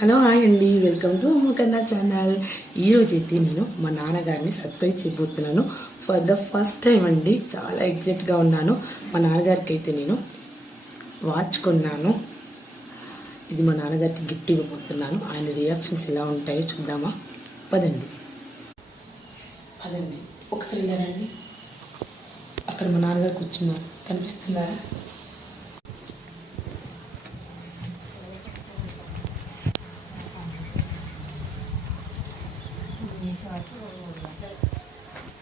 Hello hi అండి, welcome to ముకన్నా channel. ఈరోజైతే నేను మా నాన్నగారిని సర్ప్రైజ్ చేయబోతున్నాను. ఫర్ ద ఫస్ట్ టైం అండి. చాలా ఎగ్జైట్గా ఉన్నాను. మా నాన్నగారికి అయితే నేను వాచ్ కొన్నాను. ఇది మా నాన్నగారికి గిఫ్ట్ ఇవ్వబోతున్నాను. ఆయన రియాక్షన్స్ ఎలా ఉంటాయో చూద్దామా? పదండి ఒకసారి రండి. అక్కడ మా నాన్నగారు కూర్చున్నారు, కనిపిస్తున్నారా?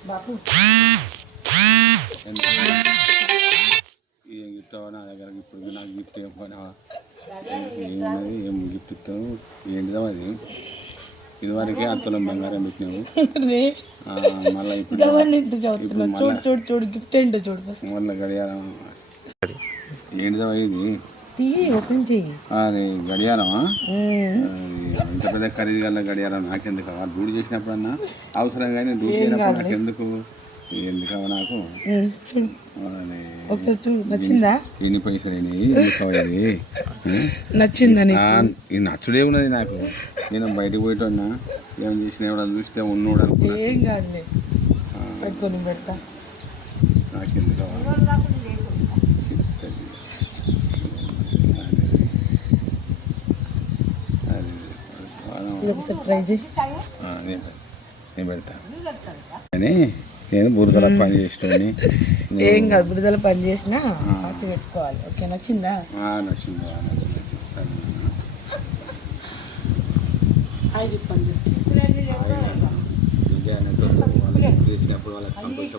బాపు ఏం గిఫ్ట్ నా దగ్గర ఇప్పుడు నాకు గిఫ్ట్ ఇవ్వకపోయినా ఏమున్నది, ఏం గిఫ్ట్ ఇస్తావు? ఏంటిదో అది. ఇదివరకే అంతలో బంగారం పెట్టినావు, మళ్ళీ ఇప్పుడు చూడు గిఫ్ట్ ఏంటో చూడు. మళ్ళీ గడియారం ఏంటిదో ఇది. ఓపెన్ చెయ్యి. అది గడియారమా? ఇంత పెద్ద ఖరీదు గల గడియారం నాకెందుకు? డ్యూటీ చేసినప్పుడన్నా అవసరం, కానీ డ్యూటీ చేయనప్పుడు నాకెందుకు? ఎందుకవ నాకు? నచ్చిందా? ఎన్ని పైసలు అయినాయి? నచ్చిందా? ఈ నచ్చుడే ఉన్నది నాకు. నేను బయటకు పోయేటన్నా ఏం చేసిన ఎవడన్నా చూస్తే ఉన్నోడు అనుకున్నా. ఏం కాదులే, పెట్టుకొని పెడతా. నాకెందుకు? నేను పెడతా అని నేను బురదల పని చేసేటోని. ఏం కాదు, బురదల పని చేసినా మార్చి పెట్టుకోవాలి. ఓకే, నచ్చిందా? నచ్చిందా? చెప్పండి. చేసినప్పుడు వాళ్ళకి సంతోషం.